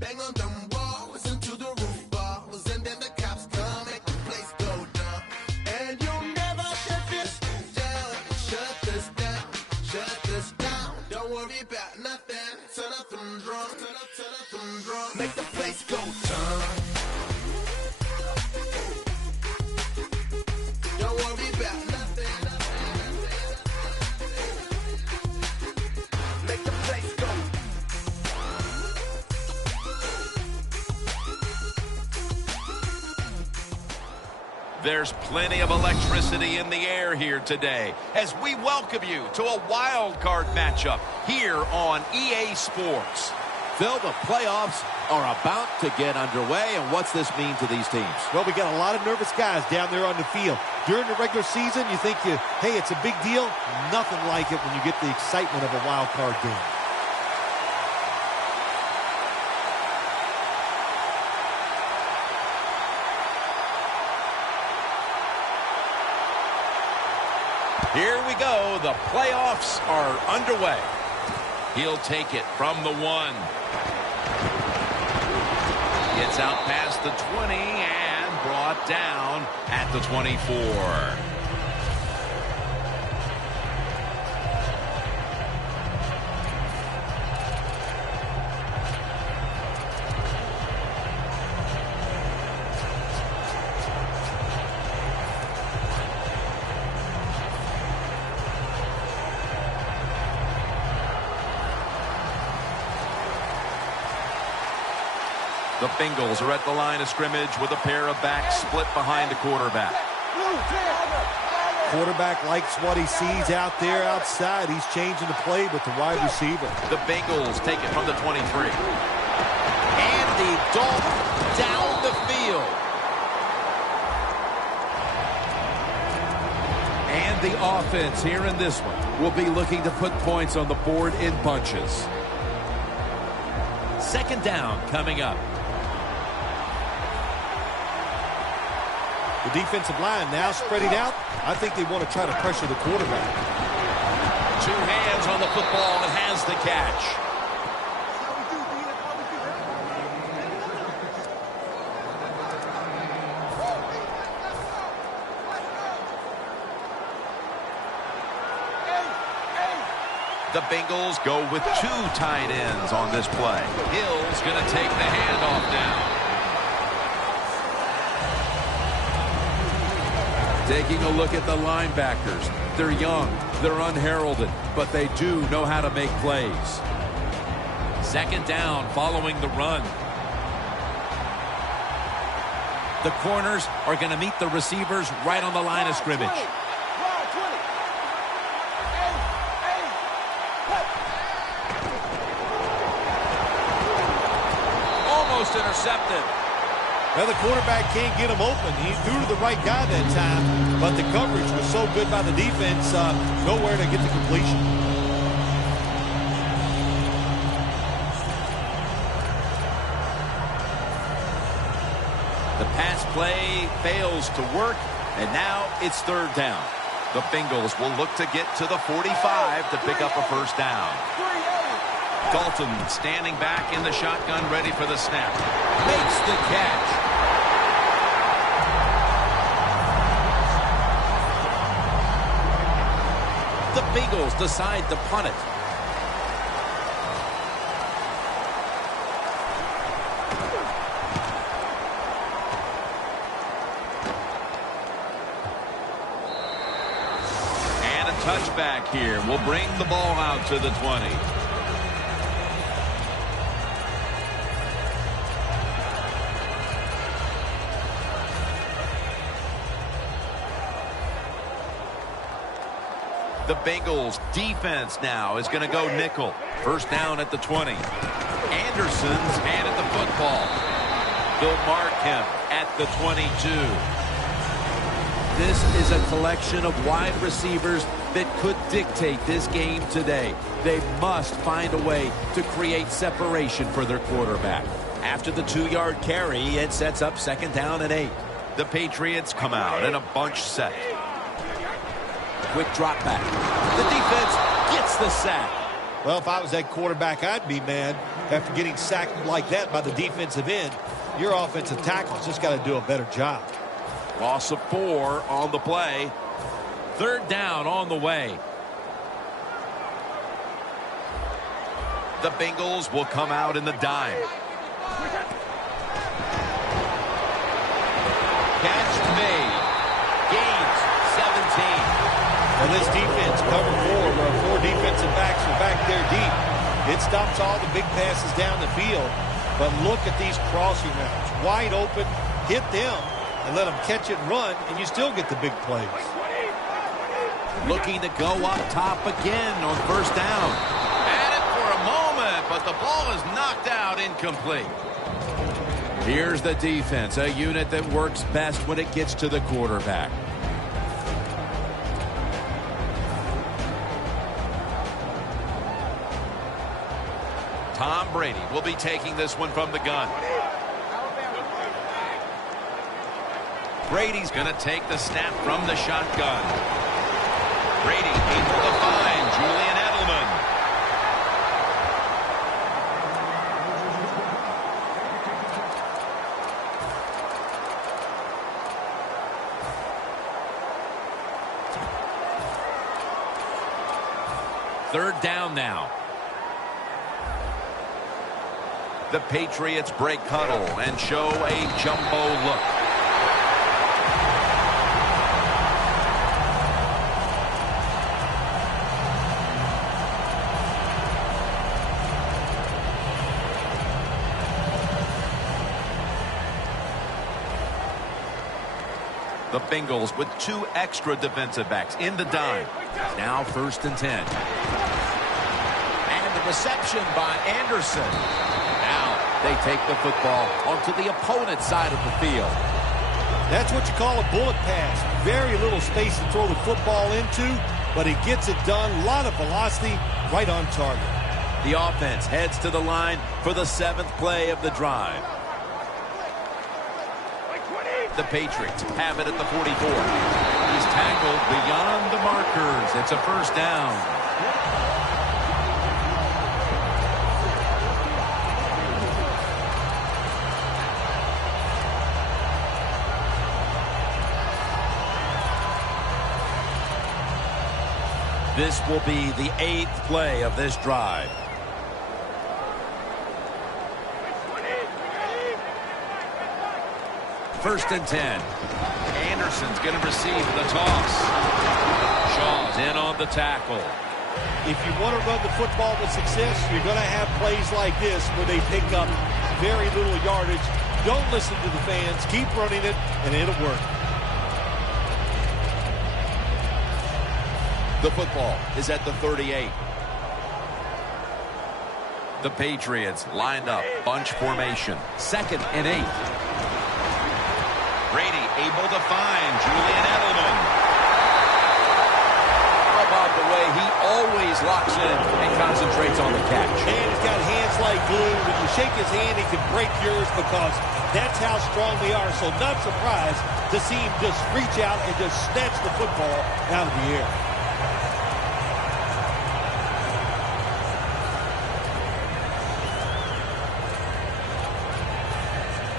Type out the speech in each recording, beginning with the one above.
Bang on them walls into the roof balls, and then the cops come, make the place go down. And you'll never shut this down. Shut this down. Shut this down. Don't worry about nothing. Turn up them drums. Turn up them drums. Make the place go down. Don't worry about nothing. Make the place go. There's plenty of electricity in the air here today as we welcome you to a wild card matchup here on EA Sports. Phil, the playoffs are about to get underway, and what's this mean to these teams? Well, we got a lot of nervous guys down there on the field. During the regular season, you think, hey, it's a big deal. Nothing like it when you get the excitement of a wild card game. Here we go. The playoffs are underway. He'll take it from the 1. Gets out past the 20 and brought down at the 24. The Bengals are at the line of scrimmage with a pair of backs split behind the quarterback. Quarterback likes what he sees out there outside. He's changing the play with the wide receiver. The Bengals take it from the 23. Andy Dalton down the field. And the offense here in this one will be looking to put points on the board in bunches. Second down coming up. The defensive line now spreading out. I think they want to try to pressure the quarterback. 2 hands on the football and has the catch. The Bengals go with 2 tight ends on this play. Hill's going to take the handoff now. Taking a look at the linebackers. They're young, they're unheralded, but they do know how to make plays. Second down following the run. The corners are going to meet the receivers right on the line of scrimmage. Almost intercepted. Well, the quarterback can't get him open. He threw to the right guy that time, but the coverage was so good by the defense, nowhere to get the completion. The pass play fails to work, and now it's third down. The Bengals will look to get to the 45 to pick up a first down. Dalton standing back in the shotgun, ready for the snap. Makes the catch. The Bengals decide to punt it. And a touchback here will bring the ball out to the 20. The Bengals defense now is going to go nickel. First down at the 20. Anderson's handed the football. They'll mark him at the 22. This is a collection of wide receivers that could dictate this game today. They must find a way to create separation for their quarterback. After the 2-yard carry, it sets up second down and 8. The Patriots come out in a bunch set. Quick drop back. The defense gets the sack. Well, if I was that quarterback, I'd be mad after getting sacked like that by the defensive end. Your offensive tackle's just got to do a better job. Loss of 4 on the play. Third down on the way. The Bengals will come out in the dime. Catch made. Gains 17. Well, this defense, cover 4, where 4 defensive backs are back there deep. It stops all the big passes down the field. But look at these crossing routes. Wide open, hit them, and let them catch it and run, and you still get the big plays. Looking to go up top again on first down. At it for a moment, but the ball is knocked out incomplete. Here's the defense, a unit that works best when it gets to the quarterback. Tom Brady will be taking this one from the gun. Brady's going to take the snap from the shotgun. Brady able to find Julian Edelman. Third down now. The Patriots break huddle and show a jumbo look. The Bengals with 2 extra defensive backs in the dime. Now first and 10. And the reception by Anderson. Now they take the football onto the opponent's side of the field. That's what you call a bullet pass. Very little space to throw the football into, but he gets it done. A lot of velocity, right on target. The offense heads to the line for the 7th play of the drive. The Patriots have it at the 44. He's tackled beyond the markers. It's a first down. This will be the 8th play of this drive. First and 10. Anderson's going to receive the toss. Shaw's in on the tackle. If you want to run the football with success, you're going to have plays like this where they pick up very little yardage. Don't listen to the fans. Keep running it, and it'll work. The football is at the 38. The Patriots lined up, bunch formation. 2nd and 8. Brady able to find Julian Edelman. How about the way he always locks in and concentrates on the catch? And he's got hands like glue. When you shake his hand, he can break yours because that's how strong they are. So not surprised to see him just reach out and just snatch the football out of the air.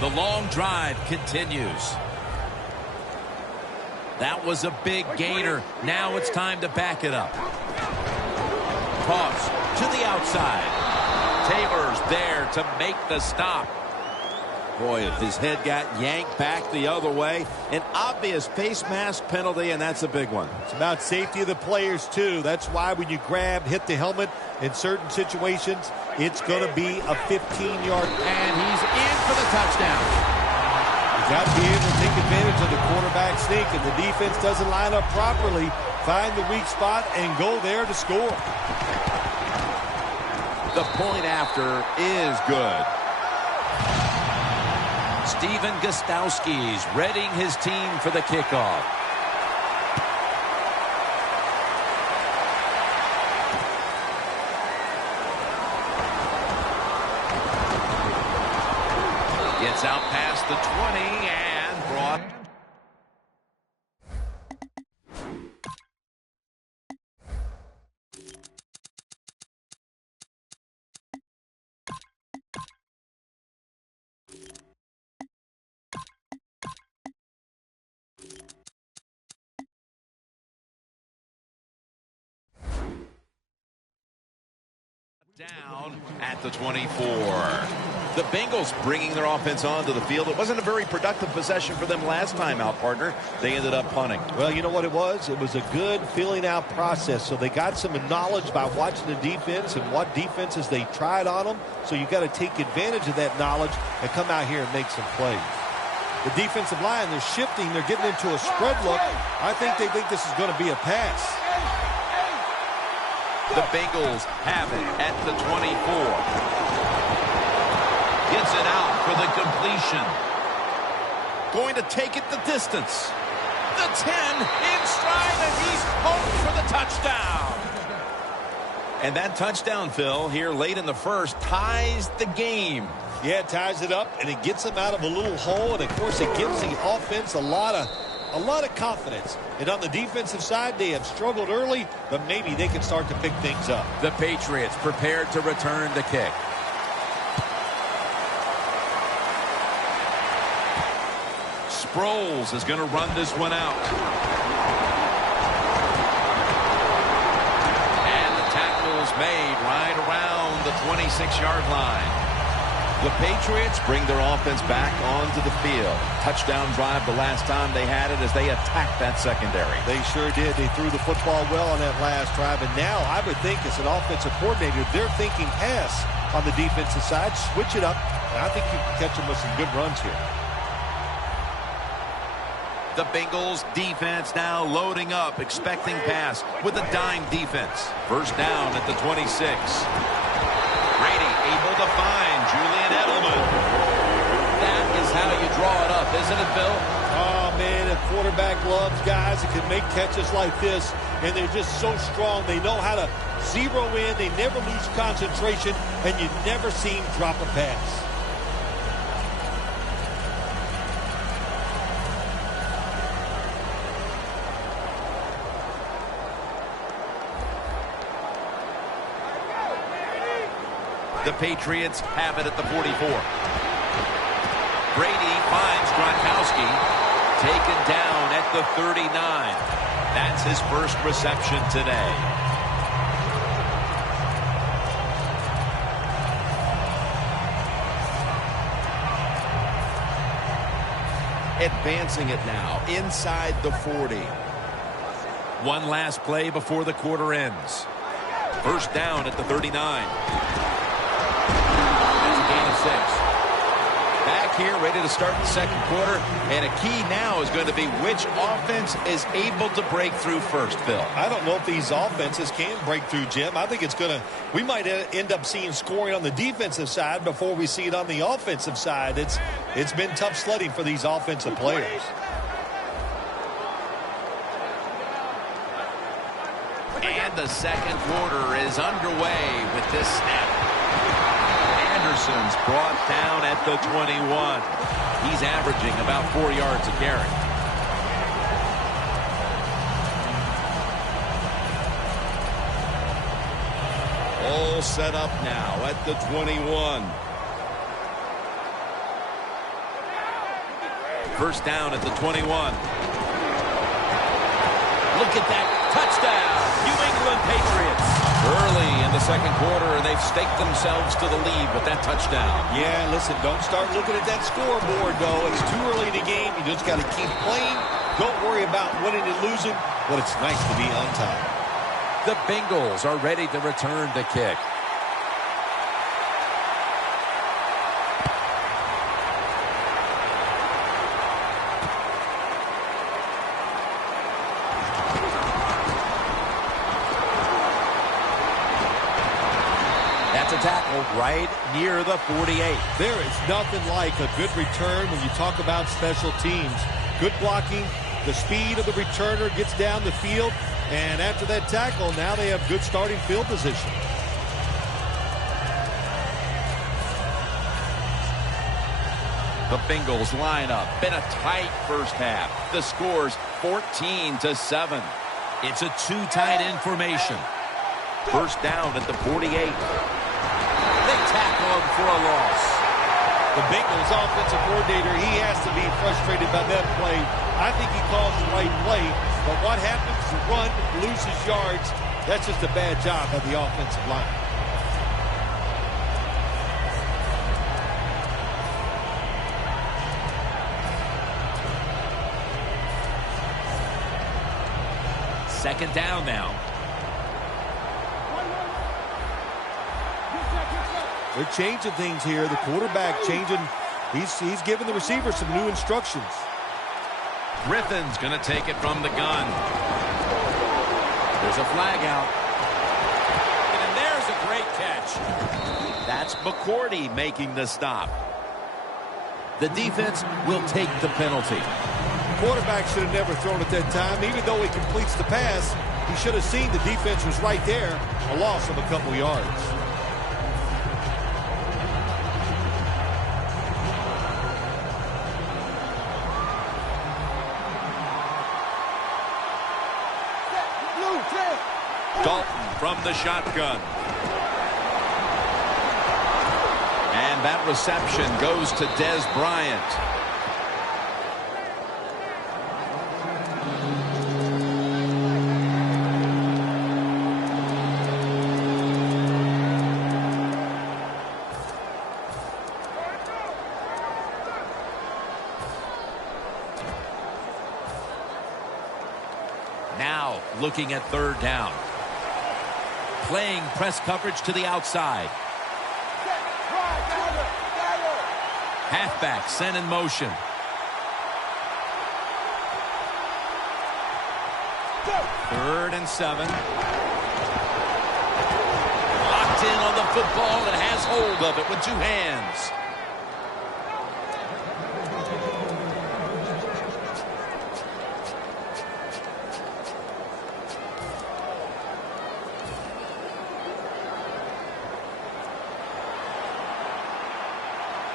The long drive continues. That was a big gainer. Now it's time to back it up. Toss to the outside. Taylor's there to make the stop. Boy, if his head got yanked back the other way, an obvious face mask penalty, and that's a big one. It's about safety of the players, too. That's why when you grab, hit the helmet in certain situations, it's going to be a 15-yard. And he's in for the touchdown. You got to be able to take advantage of the quarterback sneak. If the defense doesn't line up properly, find the weak spot and go there to score. The point after is good. Steven Gostowski's readying his team for the kickoff. Gets out past the 20 and brought Down at the 24. The Bengals bringing their offense onto the field. It wasn't a very productive possession for them last time out, partner. They ended up punting. Well, you know what it was? It was a good filling out process. So they got some knowledge by watching the defense and what defenses they tried on them. So you got to take advantage of that knowledge and come out here and make some plays. The defensive line, they're shifting. They're getting into a spread look. I think they think this is going to be a pass. The Bengals have it at the 24. Gets it out for the completion. Going to take it the distance. The 10 in stride, and he's home for the touchdown. And that touchdown, Phil, here late in the first, ties the game. Yeah, it ties it up, and it gets them out of a little hole, and, of course, it gives the offense a lot of confidence. And on the defensive side, they have struggled early, but maybe they can start to pick things up. The Patriots prepared to return the kick. Sproles is going to run this one out. And the tackle is made right around the 26-yard line. The Patriots bring their offense back onto the field. Touchdown drive the last time they had it as they attacked that secondary. They sure did. They threw the football well on that last drive. And now I would think as an offensive coordinator, they're thinking pass on the defensive side. Switch it up. And I think you can catch them with some good runs here. The Bengals defense now loading up, expecting pass with a dime defense. First down at the 26. Brady able to find Julian Edelman. That is how you draw it up, isn't it, Bill? Oh, man, a quarterback loves guys that can make catches like this, and they're just so strong. They know how to zero in. They never lose concentration, and you never see him drop a pass. The Patriots have it at the 44. Brady finds Gronkowski. Taken down at the 39. That's his first reception today. Advancing it now inside the 40. One last play before the quarter ends. First down at the 39. 6. Back here, ready to start the second quarter, and a key now is going to be which offense is able to break through first, Phil. I don't know if these offenses can break through, Jim. I think we might end up seeing scoring on the defensive side before we see it on the offensive side. It's been tough sledding for these offensive players. And the second quarter is underway with this snap. Anderson's brought down at the 21. He's averaging about 4 yards a carry. All set up now at the 21. First down at the 21. Look at that touchdown. New England Patriots. Early in the second quarter, and they've staked themselves to the lead with that touchdown. Yeah, listen, don't start looking at that scoreboard, though. It's too early in the game. You just got to keep playing. Don't worry about winning and losing, but it's nice to be on top. The Bengals are ready to return the kick. Tackle right near the 48. There is nothing like a good return when you talk about special teams. Good blocking, the speed of the returner gets down the field, and after that tackle, now they have good starting field position. The Bengals line up in a tight first half. The score's 14-7. It's a two tight end formation. First down at the 48. They tackle him for a loss. The Bengals offensive coordinator, he has to be frustrated by that play. I think he calls the right play, but what happens? The run loses yards. That's just a bad job by the offensive line. second down now. They're changing things here. The quarterback changing. He's giving the receiver some new instructions. Griffin's going to take it from the gun. There's a flag out. And there's a great catch. That's McCourty making the stop. The defense will take the penalty. Quarterback should have never thrown it that time. Even though he completes the pass, he should have seen the defense was right there. A loss of a couple yards. Dalton from the shotgun. And that reception goes to Des Bryant. Now looking at third down. Playing press coverage to the outside. Halfback sent in motion. Third and 7. Locked in on the football and has hold of it with 2 hands.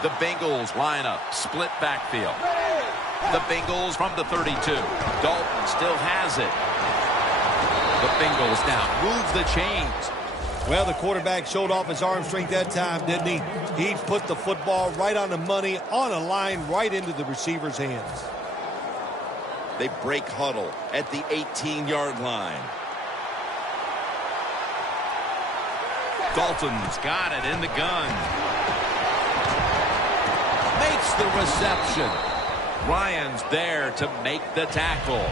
The Bengals line up, split backfield. The Bengals from the 32. Dalton still has it. The Bengals now move the chains. Well, the quarterback showed off his arm strength that time, didn't he? He put the football right on the money, on a line, right into the receiver's hands. They break huddle at the 18-yard line. Dalton's got it in the gun. Makes the reception. Ryan's there to make the tackle.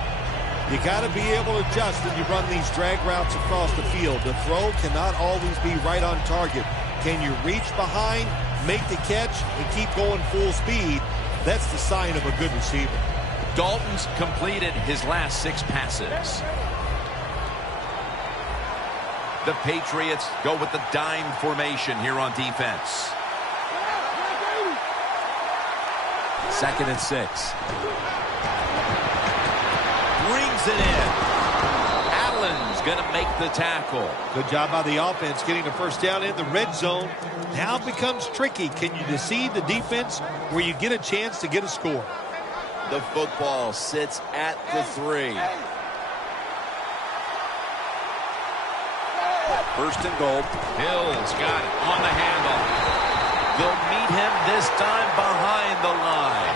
You got to be able to adjust when you run these drag routes across the field. The throw cannot always be right on target. Can you reach behind, make the catch, and keep going full speed? That's the sign of a good receiver. Dalton's completed his last 6 passes. The Patriots go with the dime formation here on defense. 2nd and 6. Brings it in. Allen's going to make the tackle. Good job by the offense getting the first down in the red zone. Now it becomes tricky. Can you deceive the defense where you get a chance to get a score? The football sits at the 3. 1st and goal. Hill's got it on the handle. They'll meet him this time behind the line.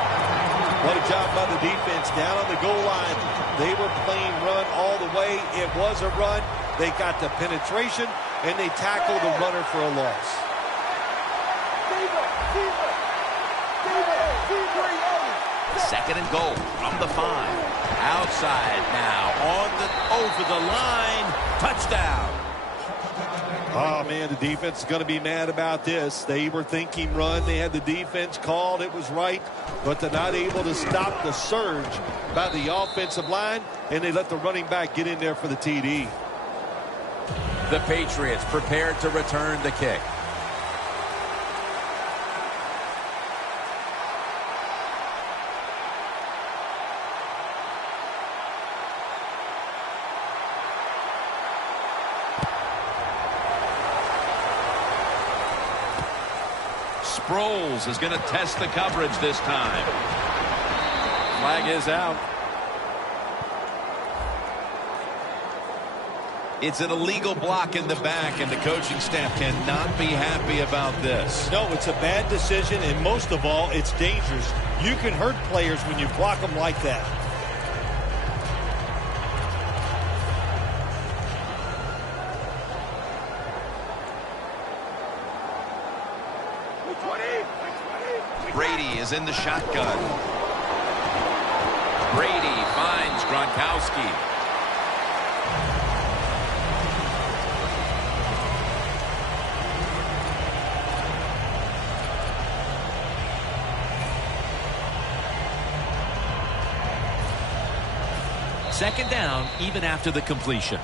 What a job by the defense down on the goal line. They were playing run all the way. It was a run. They got the penetration, and they tackled the runner for a loss. 2nd and goal from the 5. Outside now, over the line. Touchdown. Oh, man, the defense is going to be mad about this. They were thinking run. They had the defense called. It was right, but they're not able to stop the surge by the offensive line, and they let the running back get in there for the TD. The Patriots prepared to return the kick. Sproles is going to test the coverage this time. Flag is out. It's an illegal block in the back, and the coaching staff cannot be happy about this. No, it's a bad decision, and most of all, it's dangerous. You can hurt players when you block them like that. Brady is in the shotgun. Brady finds Gronkowski. Second down, even after the completion.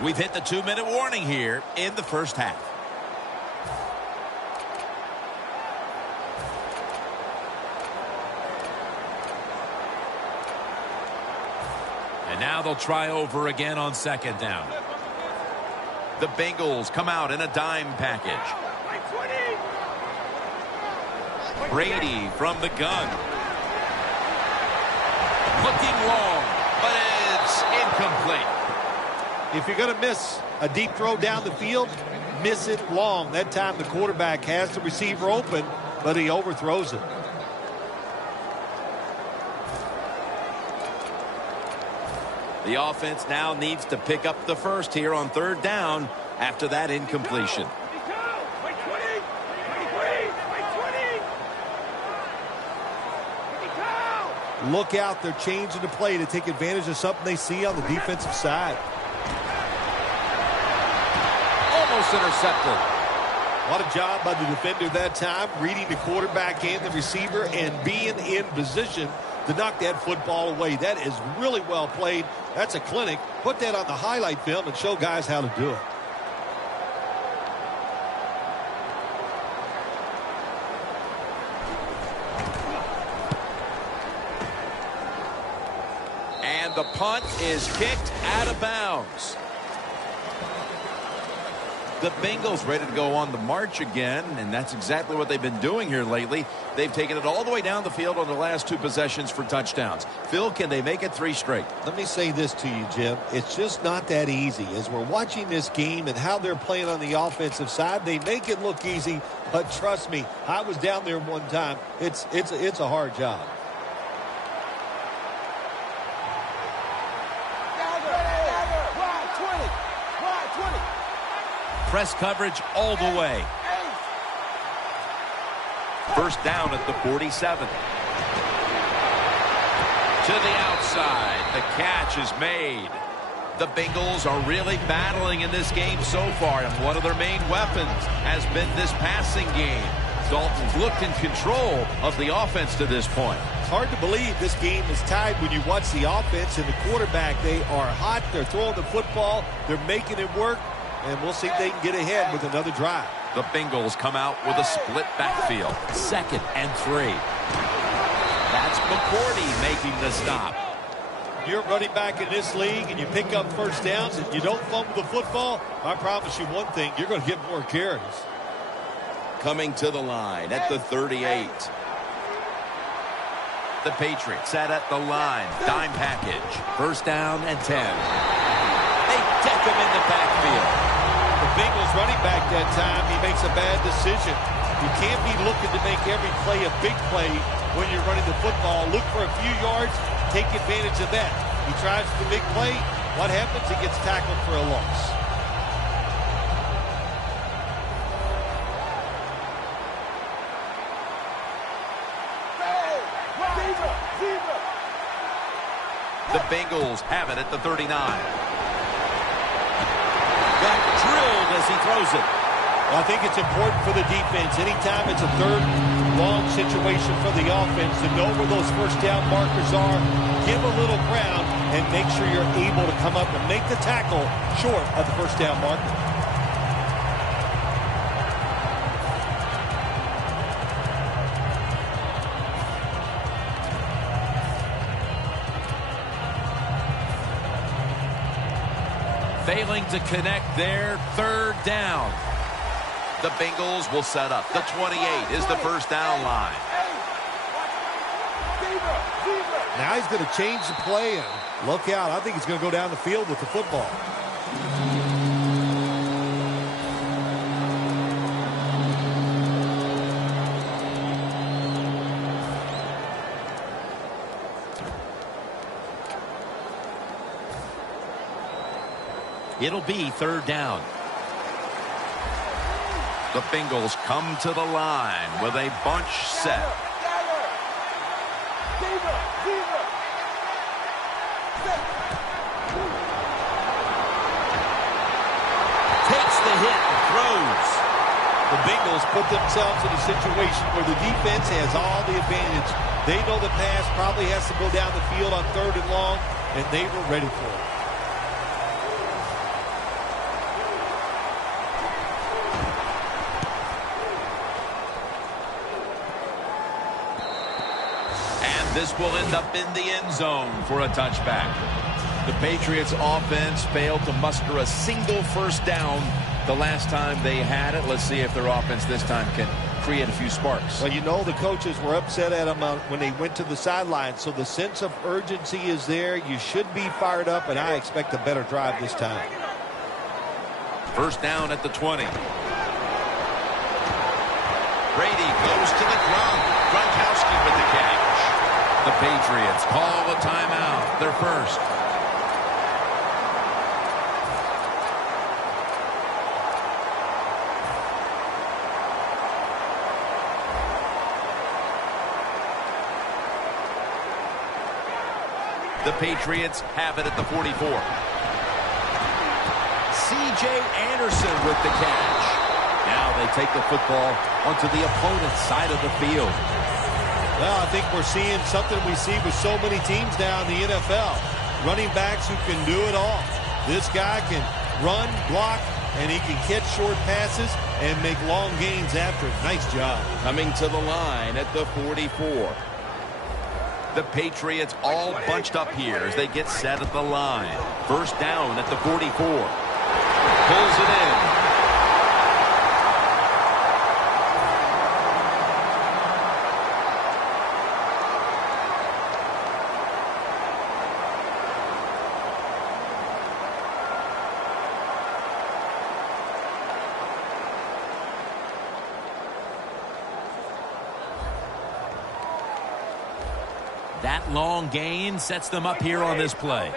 We've hit the 2-minute warning here in the first half. And now they'll try over again on second down. The Bengals come out in a dime package. Brady from the gun. Looking long, but it's incomplete. If you're going to miss a deep throw down the field, miss it long. That time the quarterback has the receiver open, but he overthrows it. The offense now needs to pick up the first here on third down after that incompletion. Look out, they're changing the play to take advantage of something they see on the defensive side. Almost intercepted. What a job by the defender that time, reading the quarterback and the receiver and being in position to knock that football away. That is really well played. That's a clinic. Put that on the highlight film and show guys how to do it. And the punt is kicked out of bounds. The Bengals ready to go on the march again, and that's exactly what they've been doing here lately. They've taken it all the way down the field on the last 2 possessions for touchdowns. Phil, can they make it 3 straight? Let me say this to you, Jim. It's just not that easy. As we're watching this game and how they're playing on the offensive side, they make it look easy, but trust me, I was down there one time. It's a hard job. Press coverage all the way. First down at the 47. To the outside. The catch is made. The Bengals are really battling in this game so far, and one of their main weapons has been this passing game. Dalton's looked in control of the offense to this point. It's hard to believe this game is tied when you watch the offense and the quarterback. They are hot. They're throwing the football. They're making it work. And we'll see if they can get ahead with another drive. The Bengals come out with a split backfield. 2nd and 3. That's McCourty making the stop. You're running back in this league and you pick up first downs and you don't fumble the football, I promise you one thing, you're going to get more carries. Coming to the line at the 38. The Patriots set at the line. Dime package. First down and 10. They deck him in the backfield. The Bengals running back that time, he makes a bad decision. You can't be looking to make every play a big play when you're running the football. Look for a few yards, take advantage of that. He tries for the big play. What happens? He gets tackled for a loss. The Bengals have it at the 39. Got drilled as he throws it. Well, I think it's important for the defense. Anytime it's a third long situation for the offense to know where those first down markers are, give a little ground, and make sure you're able to come up and make the tackle short of the first down marker. Failing to connect there, third down. The Bengals will set up. The 28 is the first down line. Now he's going to change the play, and look out. I think he's going to go down the field with the football. It'll be third down. The Bengals come to the line with a bunch set. Takes the hit and throws. The Bengals put themselves in a situation where the defense has all the advantage. They know the pass probably has to go down the field on third and long. and they were ready for it. And this will end up in the end zone for a touchback. The Patriots offense failed to muster a single first down the last time they had it. Let's see if their offense this time can create a few sparks. Well, you know the coaches were upset at them when they went to the sideline, so the sense of urgency is there. You should be fired up, and I expect a better drive this time. First down at the 20. Brady goes to the ground. Gronkowski with the catch. The Patriots call a timeout. Their first. The Patriots have it at the 44. C.J. Anderson with the catch. Now they take the football onto the opponent's side of the field. Well, I think we're seeing something we see with so many teams now in the NFL. Running backs who can do it all. This guy can run, block, and he can catch short passes and make long gains after it. Nice job. Coming to the line at the 44. The Patriots all bunched up here as they get set at the line. First down at the 44. Pulls it in. That long gain sets them up here on this play.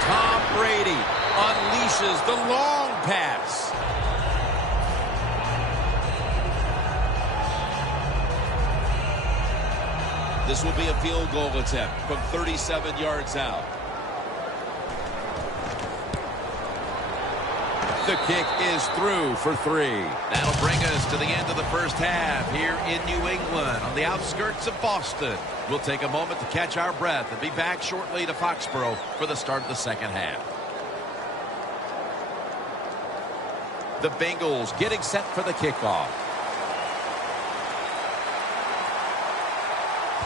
Tom Brady unleashes the long pass. This will be a field goal attempt from 37 yards out. The kick is through for 3. That'll bring us to the end of the first half here in New England on the outskirts of Boston. We'll take a moment to catch our breath and be back shortly to Foxborough for the start of the second half. The Bengals getting set for the kickoff.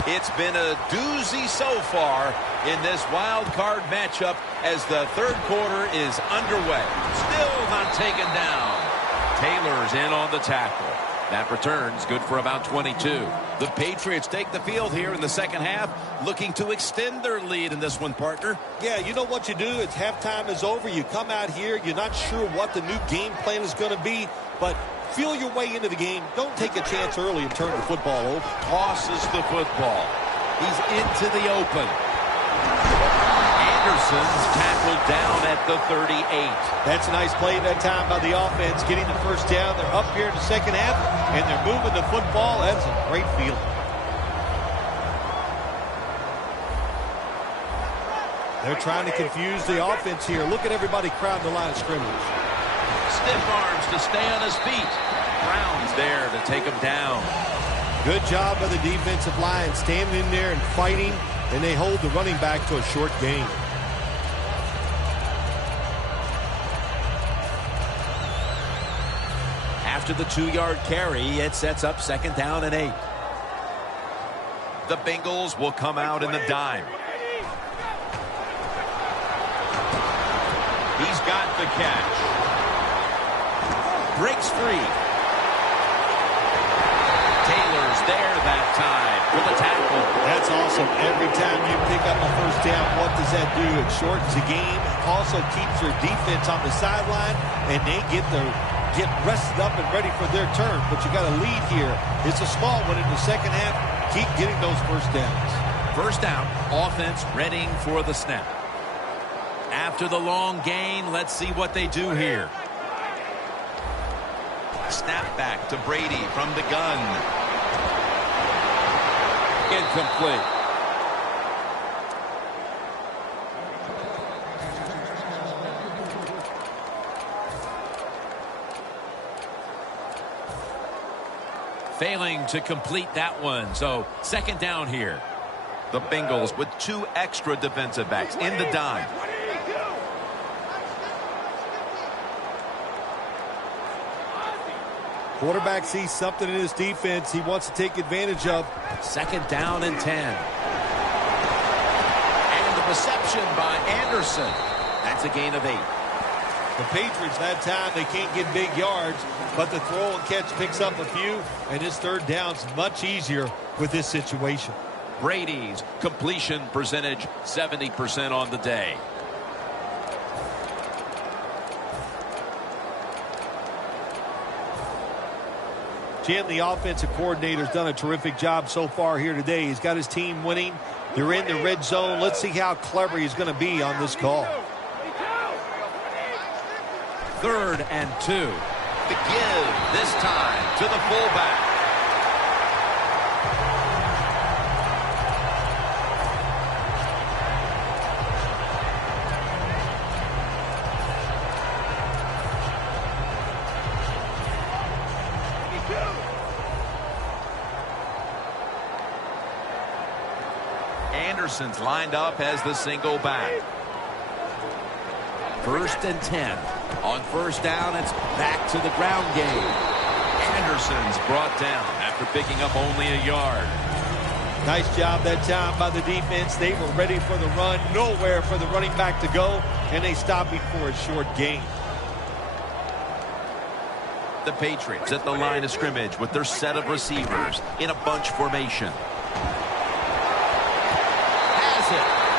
It's been a doozy so far in this wild card matchup as the third quarter is underway. Still not taken down. Taylor's in on the tackle. That return's good for about 22. The Patriots take the field here in the second half, looking to extend their lead in this one, partner. Yeah, you know what you do? It's halftime is over. You come out here. You're not sure what the new game plan is going to be, but feel your way into the game. Don't take a chance early and turn the football over. Tosses the football. He's into the open. Anderson's tackled down at the 38. That's a nice play that time by the offense, getting the first down. They're up here in the second half, and they're moving the football. That's a great feeling. They're trying to confuse the offense here. Look at everybody crowding the line of scrimmage. Stiff arms to stay on his feet. Brown's there to take him down. Good job by the defensive line, standing in there and fighting, and they hold the running back to a short gain. After the 2-yard carry, it sets up second down and 8. The Bengals will come out in the dime. He's got the catch. Breaks free. Taylor's there that time for the tackle. That's awesome. Every time you pick up a first down, what does that do? It shortens the game. Also keeps your defense on the sideline, and they get rested up and ready for their turn. But you got a lead here. It's a small one in the second half. Keep getting those first downs. First down, offense readying for the snap. After the long gain, let's see what they do here. Snap back to Brady from the gun. Incomplete. failing to complete that one. So second down here. The Bengals with 2 extra defensive backs in the dime. Quarterback sees something in his defense he wants to take advantage of. Second down and 10. And the reception by Anderson. That's a gain of 8. The Patriots that time, they can't get big yards, but the throw and catch picks up a few, and his third down's much easier with this situation. Brady's completion percentage 70% on the day. Jim, the offensive coordinator's done a terrific job so far here today. He's got his team winning. They're in the red zone. Let's see how clever he's going to be on this call. Third and 2. The give this time to the fullback. Anderson's lined up as the single back. First and 10. On first down, it's back to the ground game. Anderson's brought down after picking up only a yard. Nice job that time by the defense. They were ready for the run. Nowhere for the running back to go, and they stopped him for a short gain. The Patriots at the line of scrimmage with their set of receivers in a bunch formation.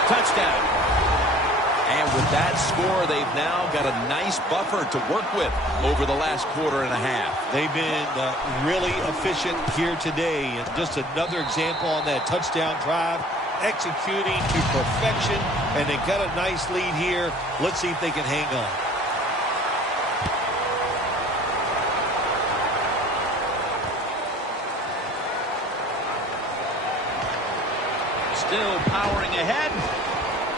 Touchdown. And with that score, they've now got a nice buffer to work with over the last quarter and a half. They've been really efficient here today. And just another example on that touchdown drive, executing to perfection. And they got a nice lead here. Let's see if they can hang on. Still powering ahead.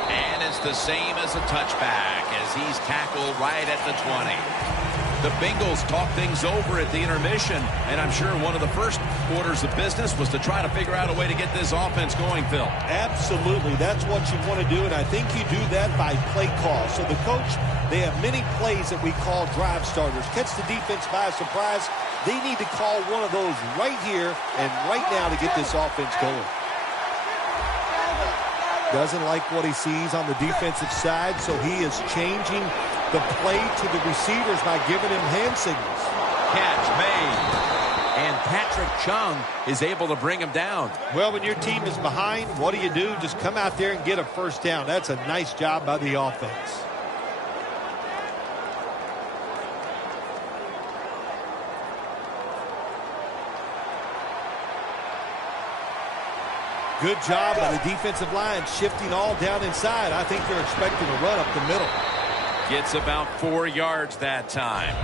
And it's the same as a touchback as he's tackled right at the 20. The Bengals talk things over at the intermission, and I'm sure one of the first orders of business was to try to figure out a way to get this offense going, Phil. Absolutely. That's what you want to do, and I think you do that by play call. So the coach, they have many plays that we call drive starters. Catch the defense by surprise. They need to call one of those right here and right now to get this offense going. Doesn't like what he sees on the defensive side, so he is changing the play to the receivers by giving him hand signals. Catch made. And Patrick Chung is able to bring him down. Well, when your team is behind, what do? Just come out there and get a first down. That's a nice job by the offense. Good job by the defensive line, shifting all down inside. I think they're expecting a run up the middle. Gets about 4 yards that time.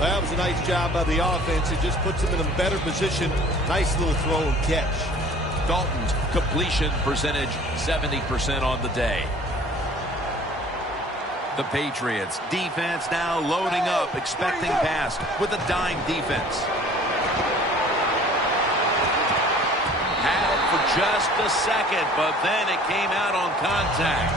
That was a nice job by the offense. It just puts them in a better position. Nice little throw and catch. Dalton's completion percentage 70% on the day. The Patriots defense now loading up, expecting pass with a dime defense. For just a second, but then it came out on contact.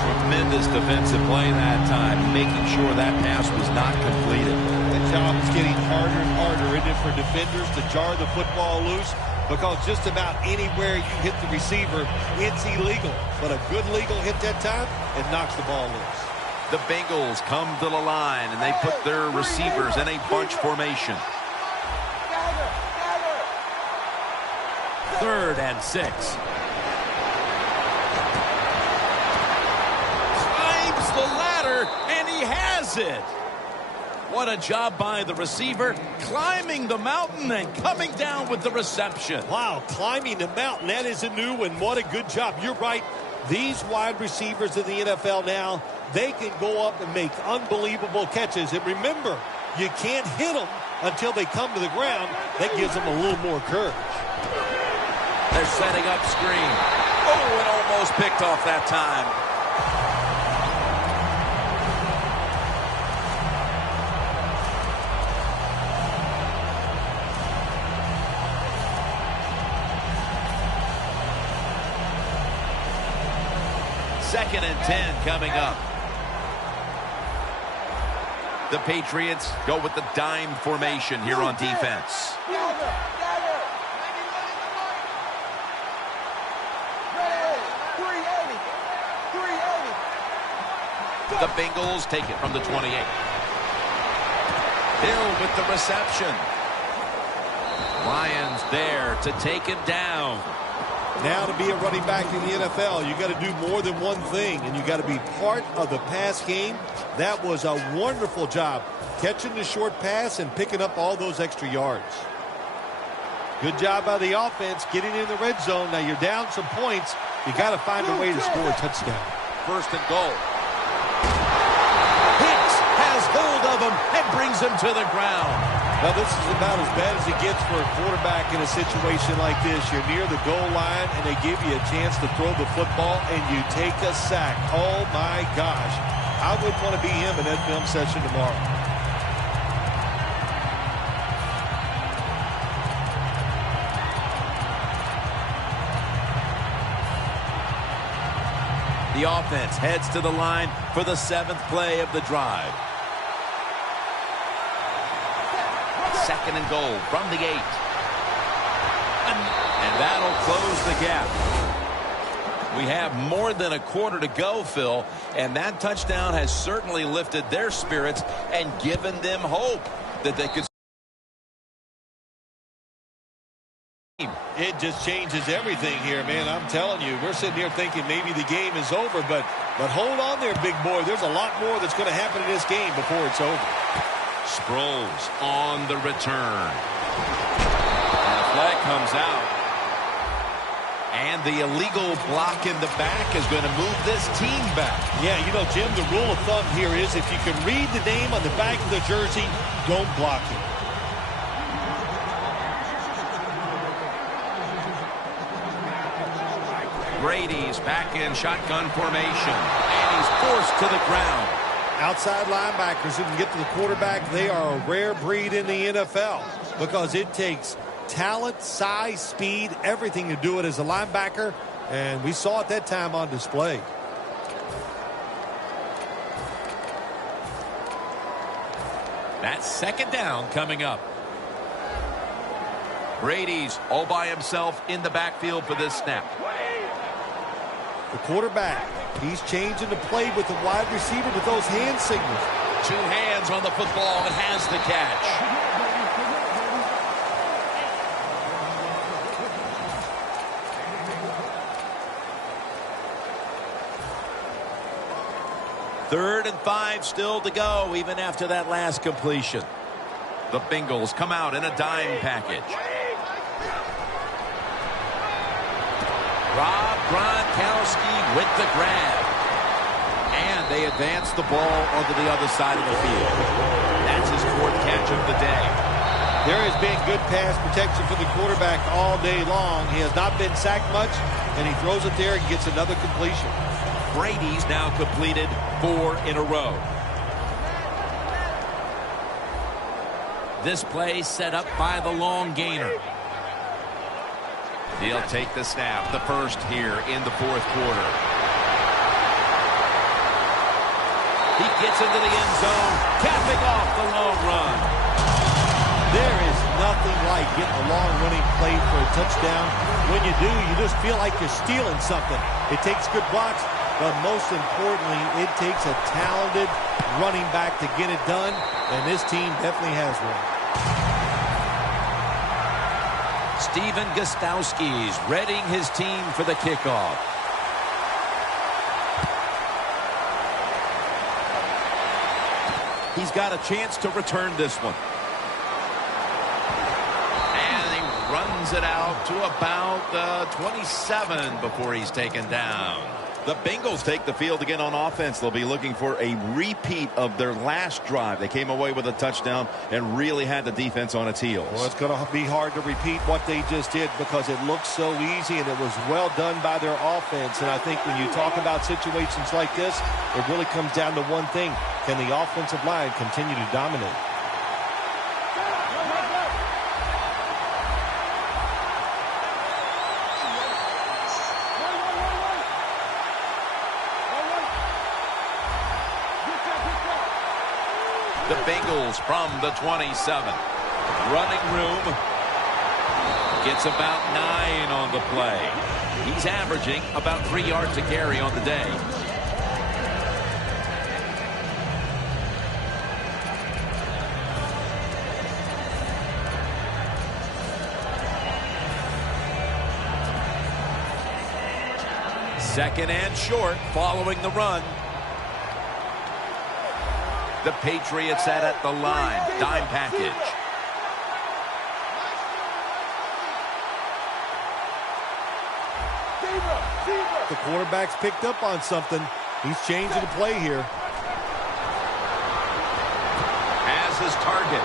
Tremendous defensive play that time, making sure that pass was not completed. That job is getting harder and harder, isn't it, for defenders to jar the football loose? Because just about anywhere you hit the receiver, it's illegal. But a good legal hit that time, it knocks the ball loose. The Bengals come to the line, and they put their receivers in a bunch formation. Third and 6. Climbs the ladder, and he has it. What a job by the receiver, climbing the mountain and coming down with the reception. Wow, climbing the mountain, that is a new one. What a good job. You're right. These wide receivers in the NFL now, they can go up and make unbelievable catches. And remember, you can't hit them until they come to the ground. That gives them a little more courage. They're setting up screen. Oh, it almost picked off that time. 2nd and 10 coming up. The Patriots go with the dime formation here on defense. The Bengals take it from the 28. Hill with the reception. Lions there to take him down. Now to be a running back in the NFL, you got to do more than one thing, and you got to be part of the pass game. That was a wonderful job, catching the short pass and picking up all those extra yards. Good job by the offense getting in the red zone. Now you're down some points. You got to find a way to score a touchdown. 1st and goal. Has hold of him and brings him to the ground. Now, this is about as bad as it gets for a quarterback in a situation like this. You're near the goal line, and they give you a chance to throw the football, and you take a sack. Oh, my gosh. I wouldn't want to be him in that film session tomorrow. The offense heads to the line for the 7th play of the drive. 2nd and goal from the 8. And that'll close the gap. We have more than a quarter to go, Phil, and that touchdown has certainly lifted their spirits and given them hope that they could. It just changes everything here, man. I'm telling you, we're sitting here thinking maybe the game is over, but hold on there, big boy. There's a lot more that's going to happen in this game before it's over. Sproles on the return. And the flag comes out. And the illegal block in the back is going to move this team back. Yeah, you know, Jim, the rule of thumb here is if you can read the name on the back of the jersey, don't block it. Brady's back in shotgun formation, and he's forced to the ground. Outside linebackers who can get to the quarterback, they are a rare breed in the NFL because it takes talent, size, speed, everything to do it as a linebacker, and we saw it that time on display. That's 2nd down coming up. Brady's all by himself in the backfield for this snap. The quarterback, he's changing the play with the wide receiver with those hand signals. 2 hands on the football and has the catch. Third and 5 still to go even after that last completion. The Bengals come out in a dime package. Rob Gronkowski with the grab. And they advance the ball onto the other side of the field. That's his 4th catch of the day. There has been good pass protection for the quarterback all day long. He has not been sacked much, and he throws it there and gets another completion. Brady's now completed 4 in a row. This play set up by the long gainer. He'll take the snap, the first here in the 4th quarter. He gets into the end zone, capping off the long run. There is nothing like getting a long running play for a touchdown. When you do, you just feel like you're stealing something. It takes good blocks, but most importantly, it takes a talented running back to get it done, and this team definitely has one. Stephen Gostkowski's readying his team for the kickoff. He's got a chance to return this one. And he runs it out to about the 27 before he's taken down. The Bengals take the field again on offense. They'll be looking for a repeat of their last drive. They came away with a touchdown and really had the defense on its heels. Well, it's going to be hard to repeat what they just did because it looked so easy and it was well done by their offense. And I think when you talk about situations like this, it really comes down to one thing. Can the offensive line continue to dominate? The Bengals from the 27. Running room. Gets about 9 on the play. He's averaging about 3 yards a carry on the day. Second and short following the run. The Patriots at the line. Dime package. The quarterback's picked up on something. He's changing the play here. As his target.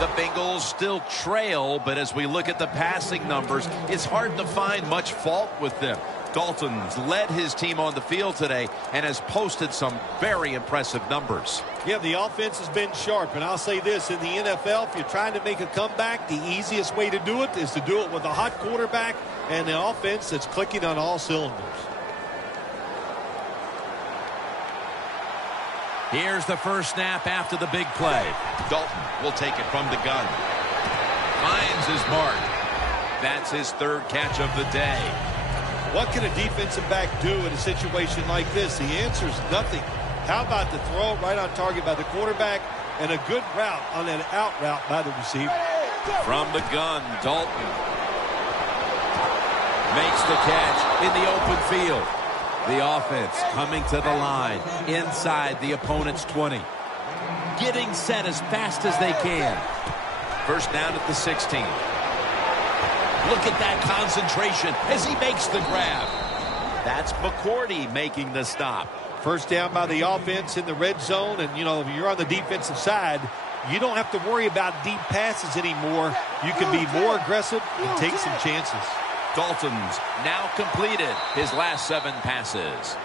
The Bengals still trail, but as we look at the passing numbers, it's hard to find much fault with them. Dalton's led his team on the field today and has posted some very impressive numbers. Yeah, the offense has been sharp, and I'll say this, in the NFL, if you're trying to make a comeback, the easiest way to do it is to do it with a hot quarterback and an offense that's clicking on all cylinders. Here's the first snap after the big play. Dalton will take it from the gun. Finds his mark. That's his third catch of the day. What can a defensive back do in a situation like this? The answer is nothing. How about the throw right on target by the quarterback and a good route on that out route by the receiver? From the gun, Dalton makes the catch in the open field. The offense coming to the line inside the opponent's 20. Getting set as fast as they can. First down at the 16. Look at that concentration as he makes the grab. That's McCourty making the stop. First down by the offense in the red zone, and, you know, if you're on the defensive side, you don't have to worry about deep passes anymore. You can be more aggressive and take some chances. Dalton's now completed his last 7 passes.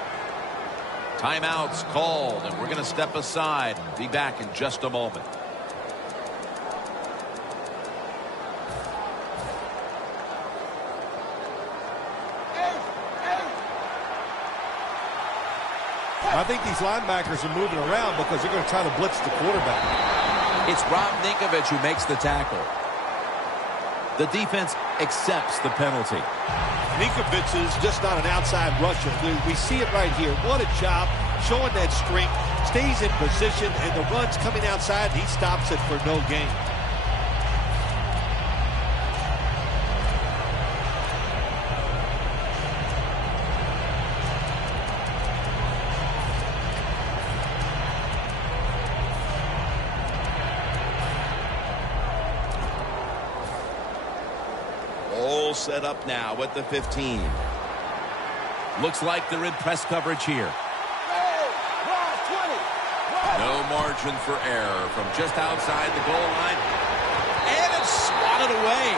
Timeouts called, and we're going to step aside. Be back in just a moment. I think these linebackers are moving around because they're going to try to blitz the quarterback. It's Rob Ninkovich who makes the tackle. The defense accepts the penalty. Ninkovich is just not an outside rusher. We see it right here. What a job showing that strength. Stays in position, and the run's coming outside. He stops it for no gain. Set up now at the 15. Looks like they're in press coverage here. No margin for error from just outside the goal line. And it's swatted away.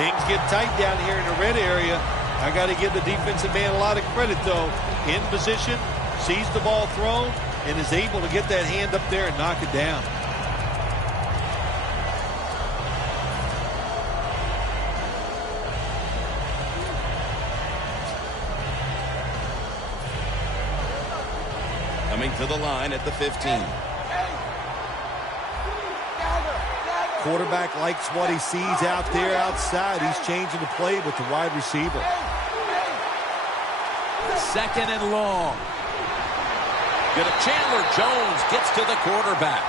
Things get tight down here in the red area. I got to give the defensive man a lot of credit, though. In position, sees the ball thrown, and is able to get that hand up there and knock it down. Coming to the line at the 15. Quarterback likes what he sees out there outside. He's changing the play with the wide receiver. Second and long. Chandler Jones gets to the quarterback.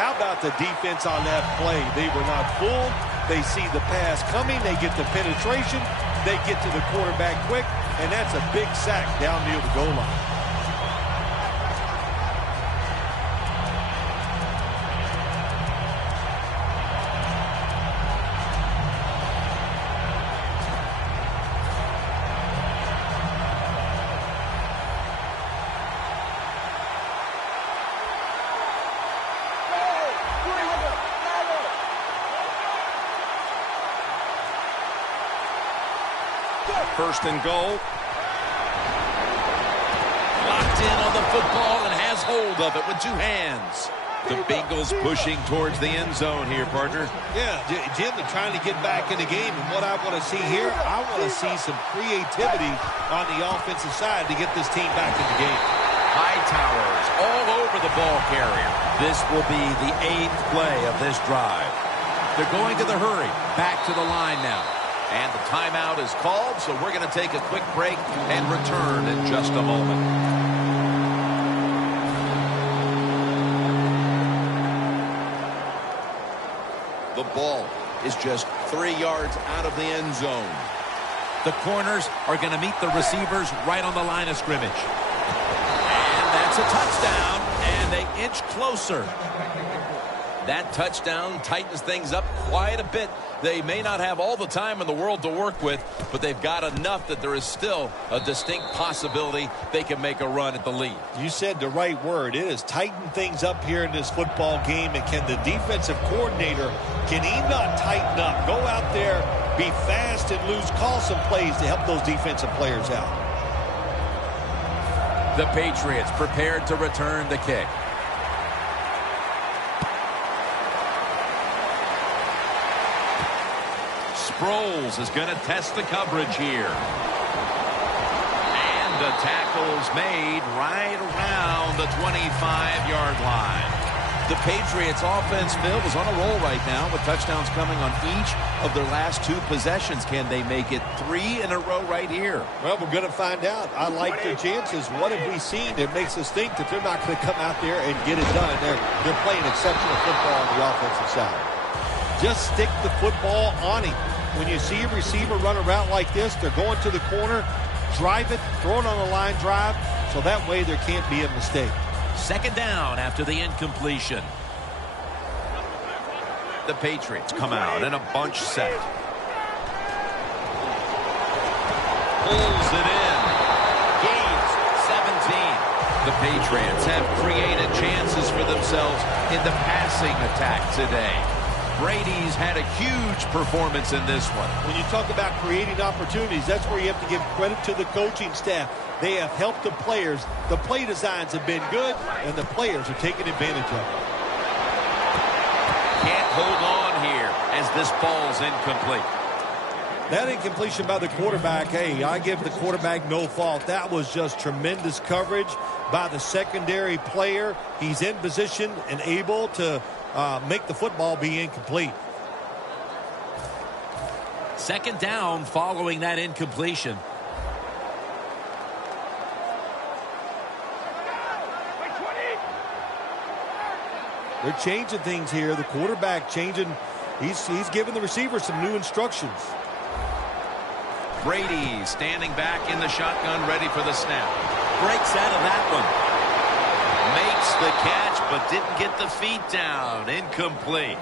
How about the defense on that play? They were not fooled. They see the pass coming. They get the penetration. They get to the quarterback quick, and that's a big sack down near the goal line. First and goal. Locked in on the football and has hold of it with 2 hands. The Bengals pushing towards the end zone here, partner. Yeah, Jim, they're trying to get back in the game. And what I want to see here, I want to see some creativity on the offensive side to get this team back in the game. High towers all over the ball carrier. This will be the 8th play of this drive. They're going to the hurry. Back to the line now. And the timeout is called, so we're going to take a quick break and return in just a moment. The ball is just 3 yards out of the end zone. The corners are going to meet the receivers right on the line of scrimmage. And that's a touchdown, and they inch closer. That touchdown tightens things up quite a bit. They may not have all the time in the world to work with, but they've got enough that there is still a distinct possibility they can make a run at the lead. You said the right word. It has tightened things up here in this football game. And can the defensive coordinator, can he not tighten up? Go out there, be fast and loose, call some plays to help those defensive players out. The Patriots prepared to return the kick. Sproles is going to test the coverage here. And the tackle's made right around the 25-yard line. The Patriots offense, Phil, is on a roll right now with touchdowns coming on each of their last 2 possessions. Can they make it 3 in a row right here? Well, we're going to find out. I like their chances. What have we seen that makes us think that they're not going to come out there and get it done? They're playing exceptional football on the offensive side. Just stick the football on him. When you see a receiver run a route like this, they're going to the corner, drive it, throw it on a line drive, so that way there can't be a mistake. Second down after the incompletion. The Patriots come out in a bunch set. Pulls it in. Gains 17. The Patriots have created chances for themselves in the passing attack today. Brady's had a huge performance in this one. When you talk about creating opportunities, that's where you have to give credit to the coaching staff. They have helped the players. The play designs have been good, and the players are taking advantage of it. Can't hold on here as this ball's incomplete. That incompletion by the quarterback, hey, I give the quarterback no fault. That was just tremendous coverage by the secondary player. He's in position and able to make the football be incomplete. Second down following that incompletion. They're changing things here. The quarterback changing. He's giving the receiver some new instructions. Brady standing back in the shotgun, ready for the snap. Breaks out of that one. Makes the catch, but didn't get the feet down. Incomplete.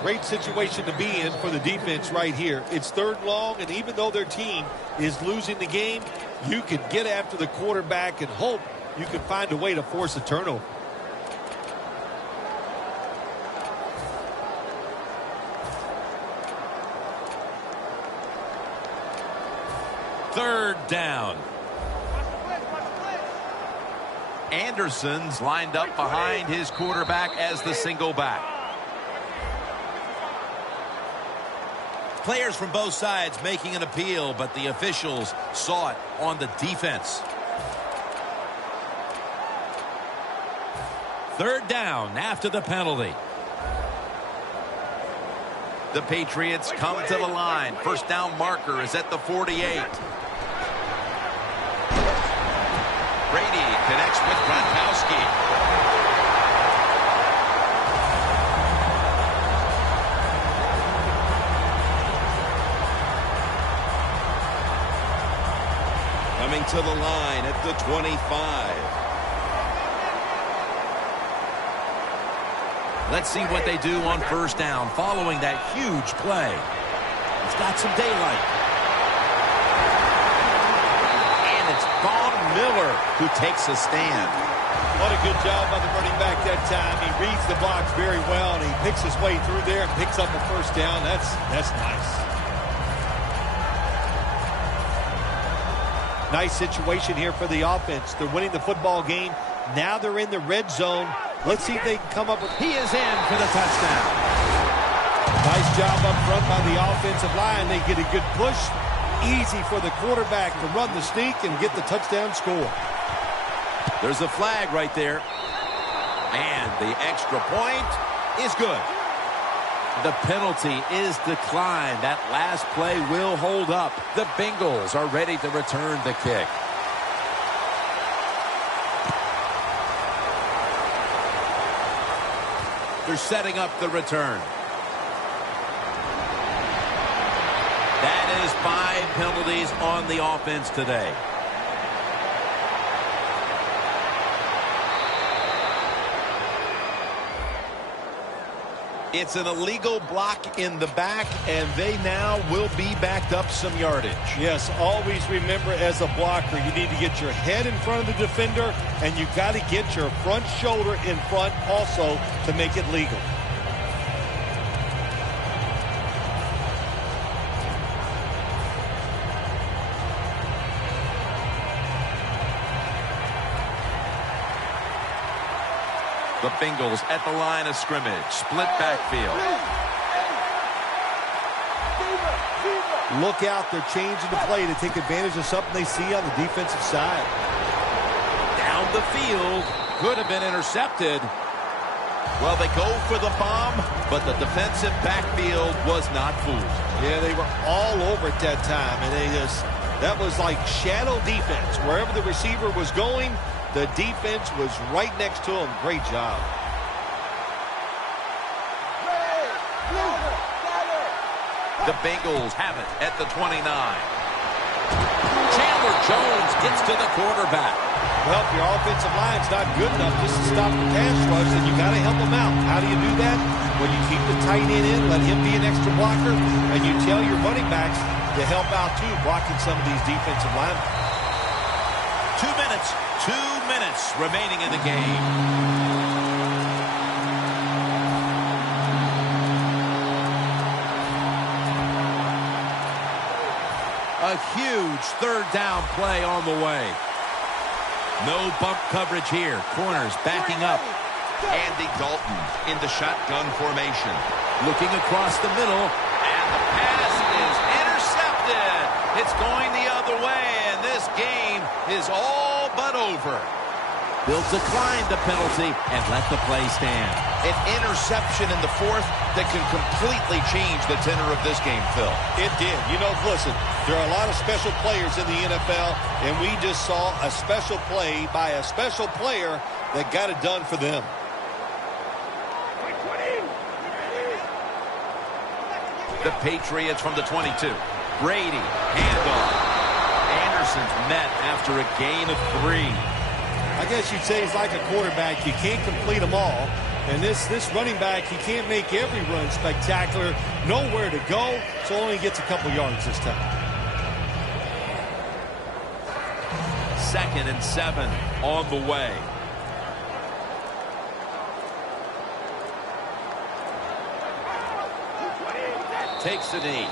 Great situation to be in for the defense right here. It's third long, and even though their team is losing the game, you could get after the quarterback and hope you can find a way to force a turnover. Third down. Anderson's lined up behind his quarterback as the single back. Players from both sides making an appeal, but the officials saw it on the defense. Third down after the penalty. The Patriots come to the line. First down marker is at the 48. Brady connects with Gronkowski. Coming to the line at the 25. Let's see what they do on first down following that huge play. It's got some daylight. And it's Von Miller who takes a stand. What a good job by the running back that time. He reads the blocks very well, and he picks his way through there and picks up a first down. That's nice. Nice situation here for the offense. They're winning the football game. Now they're in the red zone. Let's see if they can come up with... He is in for the touchdown. Nice job up front by the offensive line. They get a good push. Easy for the quarterback to run the sneak and get the touchdown score. There's a flag right there. And the extra point is good. The penalty is declined. That last play will hold up. The Bengals are ready to return the kick. They're setting up the return. That is 5 penalties on the offense today. It's an illegal block in the back, and they now will be backed up some yardage. Yes, always remember as a blocker, you need to get your head in front of the defender, and you got to get your front shoulder in front also to make it legal. The Bengals at the line of scrimmage. Split backfield. Look out, they're changing the play to take advantage of something they see on the defensive side. Down the field. Could have been intercepted. Well, they go for the bomb, but the defensive backfield was not fooled. Yeah, they were all over at that time, and that was like shadow defense. Wherever the receiver was going, the defense was right next to him. Great job. The Bengals have it at the 29. Chandler Jones gets to the quarterback. Well, if your offensive line's not good enough just to stop the pass rush, then you got to help them out. How do you do that? Well, you keep the tight end in, let him be an extra blocker, and you tell your running backs to help out too, blocking some of these defensive linemen. 2 minutes. 2 minutes remaining in the game. A huge third down play on the way. No bump coverage here. Corners backing up. Andy Dalton in the shotgun formation. Looking across the middle. And the pass is intercepted. It's going the other way, and this game is all but over. They'll decline the penalty and let the play stand. An interception in the fourth that can completely change the tenor of this game, Phil. It did. You know, listen, there are a lot of special players in the NFL, and we just saw a special play by a special player that got it done for them. The Patriots from the 22. Brady, handoff. Anderson's met after a gain of 3. I guess you'd say he's like a quarterback. You can't complete them all. And this running back, he can't make every run spectacular. Nowhere to go, so only gets a couple yards this time. 2nd and 7 on the way. Takes a knee.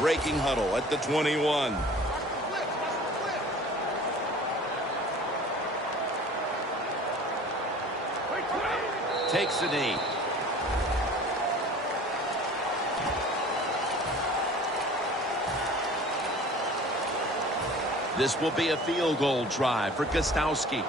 Breaking huddle at the 21. Takes a knee. This will be a field goal drive for Gostowski.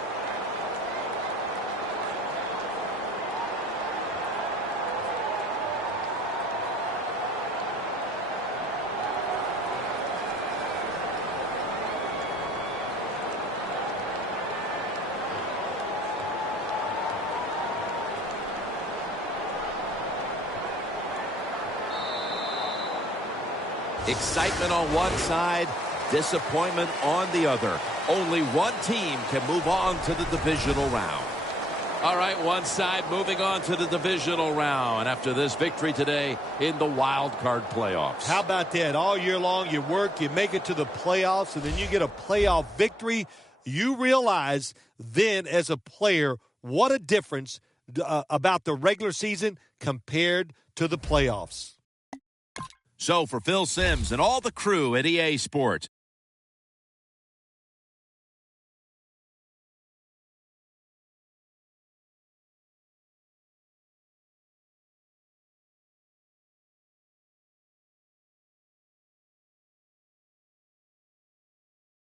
Excitement on one side, disappointment on the other. Only one team can move on to the divisional round. All right, one side moving on to the divisional round after this victory today in the wild card playoffs. How about that? All year long you work, you make it to the playoffs, and then you get a playoff victory. You realize then as a player what a difference about the regular season compared to the playoffs. So for Phil Simms and all the crew at EA Sports,